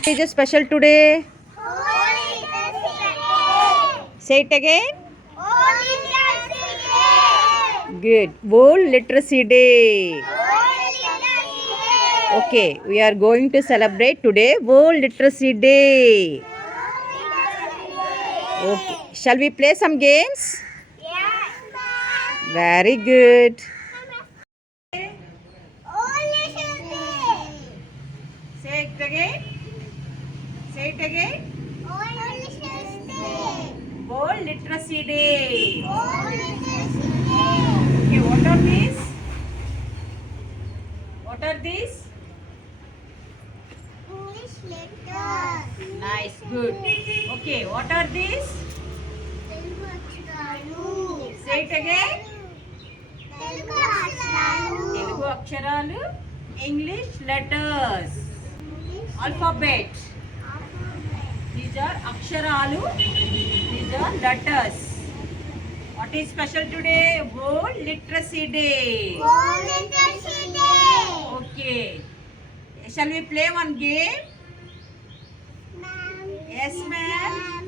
What is special today? Say it again. Good. World Literacy Day. Okay, we are going to celebrate today World Literacy Day. Okay, shall we play some games? Very good. Say it again. Say it again. World Literacy Day. Okay, what are these? What are these? English letters. Nice, good. Okay, what are these? Telugu అక్షరాలు. Say it again. Telugu అక్షరాలు. Telugu అక్షరాలు. English letters. Alphabet. These are అక్షరాలు. These are letters. What is special today? World Literacy Day. World Literacy Day. Okay. Shall we play one game? Ma'am. Yes, ma'am.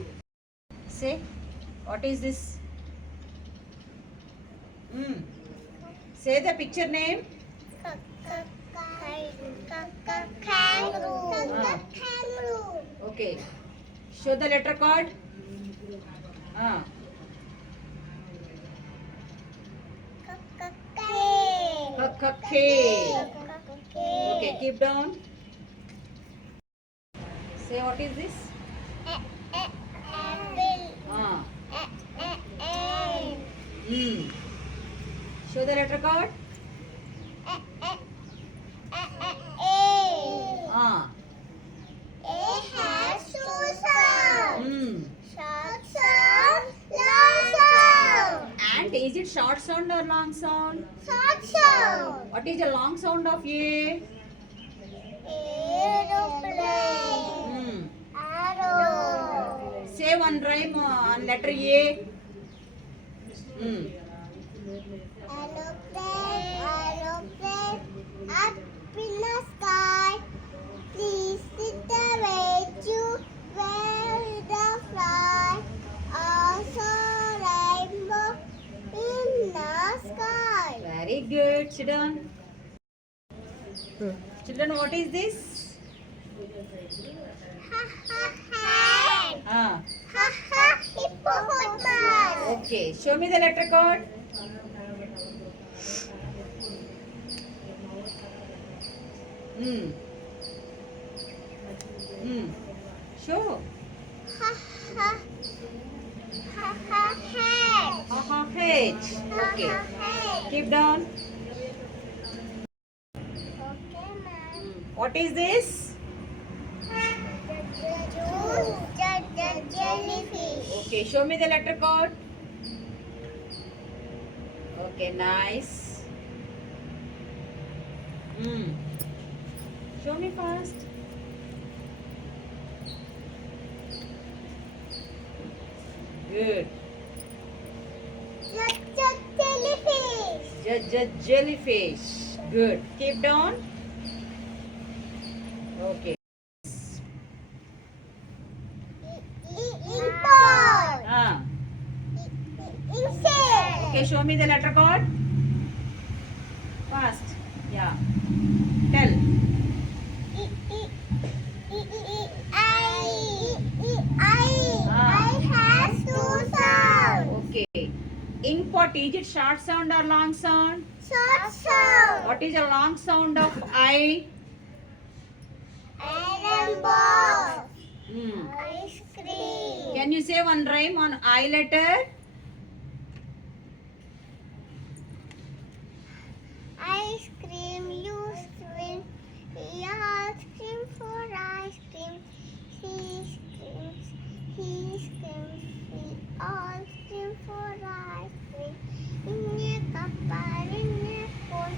Say, what is this? Say the picture name. Kangaroo. Ah. Kangaroo. Okay. Show the letter card. K. Okay, keep down. Say, what is this? Apple. Show the letter card. A has two sounds. Short sound, long sound. And is it short sound or long sound? Short sound. What is the long sound of A? Aeroplane. Arrow. Say one rhyme on letter A. Aeroplane, aeroplane, up in the sky. Please sit the way to where the fly. Also rainbow in the sky. Very good. Sit down. Children, what is this? Ha ha hand. Ha ha hippopotamus. Okay. Show me the letter card. Show. Ha ha head. H. Okay. Head. Keep down. Okay, ma'am. What is this? Jellyfish. Okay. Show me the letter card. Okay. Nice. Show me fast. Good. Jellyfish. Jellyfish. Good. Keep down. Okay. Import. Insect. Okay, show me the letter card. Fast. Yeah. Tell. I has two sounds. Okay. Import. Is it short sound or long sound? Short sound. What is the long sound of I? Iron ball. Hmm. Ice cream. Can you say one rhyme on I letter? Ice cream, you scream. Ice cream for ice cream. He screams, he screams. We all scream for ice cream. In a cup or in a bowl.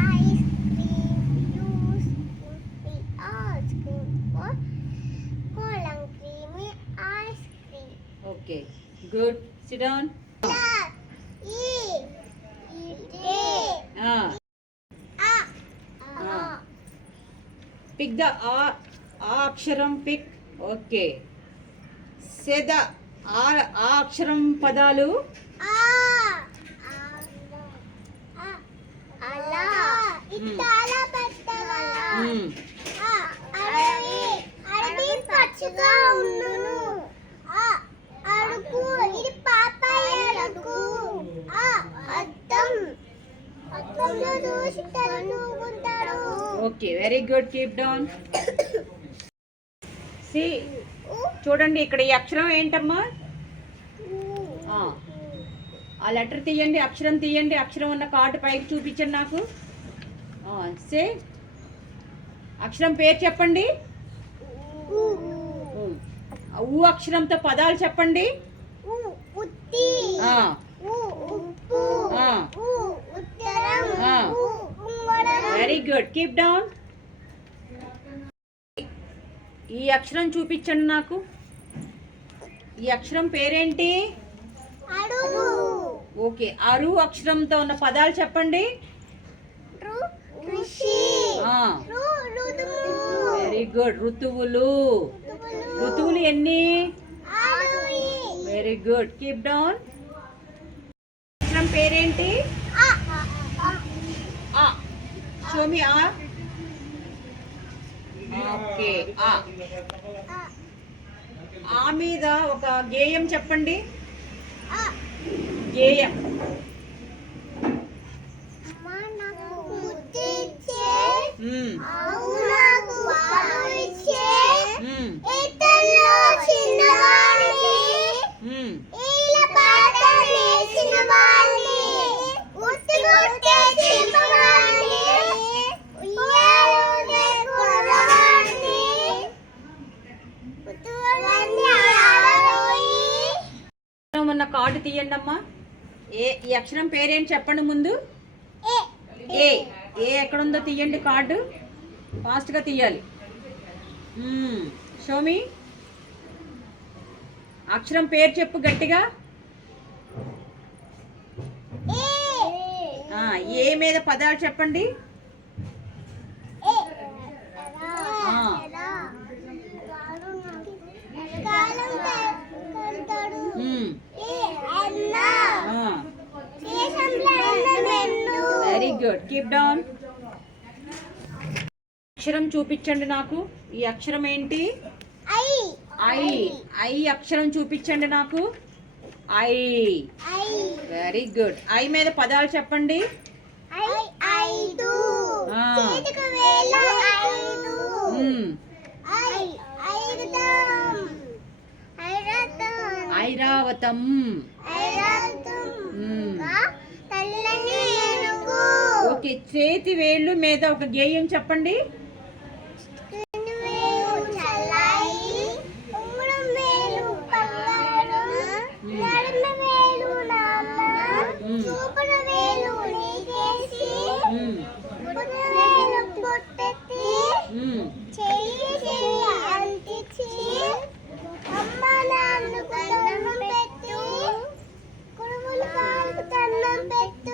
Ice cream, you scream. We all scream for cold and creamy ice cream. Okay. Good. Sit down. E. Pick the ఆ అక్షరం pick. Okay. Say the ఆ అక్షరం పదాలు. ఆ అలా ఇట్టాల పెట్టగా అడవి అడవి పచ్చగా ఉండును. అడుగు ఇది పాపాయ అడుగు. అద్దం అద్దంలో చూసి తనుకుంటాడు. Okay, very good. Keep down. సి చూడండి, ఇక్కడ ఈ అక్షరం ఏంటమ్మా? ఆ లెటర్ తీయండి, అక్షరం తీయండి. అక్షరం ఉన్న కార్డు పైకి చూపించండి నాకు. సే అక్షరం పేరు చెప్పండి. ఊ అక్షరంతో పదాలు చెప్పండి. Very good. Keep down. ఈ అక్షరం చూపించండి నాకు. ఈ అక్షరం పేరేంటి? ఓకే, అరు అక్షరంతో ఉన్న పదాలు చెప్పండి. Very good. ఋతువులు. ఋతువులు ఎన్ని? Very good. Keep down. అక్షరం పేరేంటి? షో మీ ఆ. ఓకే, ఆ మీద ఒక గేయం చెప్పండి. గేయం. ఉన్న కార్డు తీయండి అమ్మా. ఈ అక్షరం పేరేంటి చెప్పండి ముందు. ఏ. ఏ ఎక్కడుందో తీయండి కార్డు. ఫాస్ట్గా తీయాలి. షోమి అక్షరం పేరు చెప్పు గట్టిగా. ఏ మీద పదాలు చెప్పండి. Very good. Keep down. అక్షరం చూపించండి నాకు. ఈ అక్షరం ఏంటి? ఐ. ఐ అక్షరం చూపించండి నాకు. ఐ. Very good. ఐ మీద పదాలు చెప్పండి. ఐరావతం. ఓకే, చేతి వేళ్ళు మీద ఒక గేయం చెప్పండి. అమ్మ నాన్న దండం పెట్టు, కురుములు కాళ్ళకు దండం పెట్టు.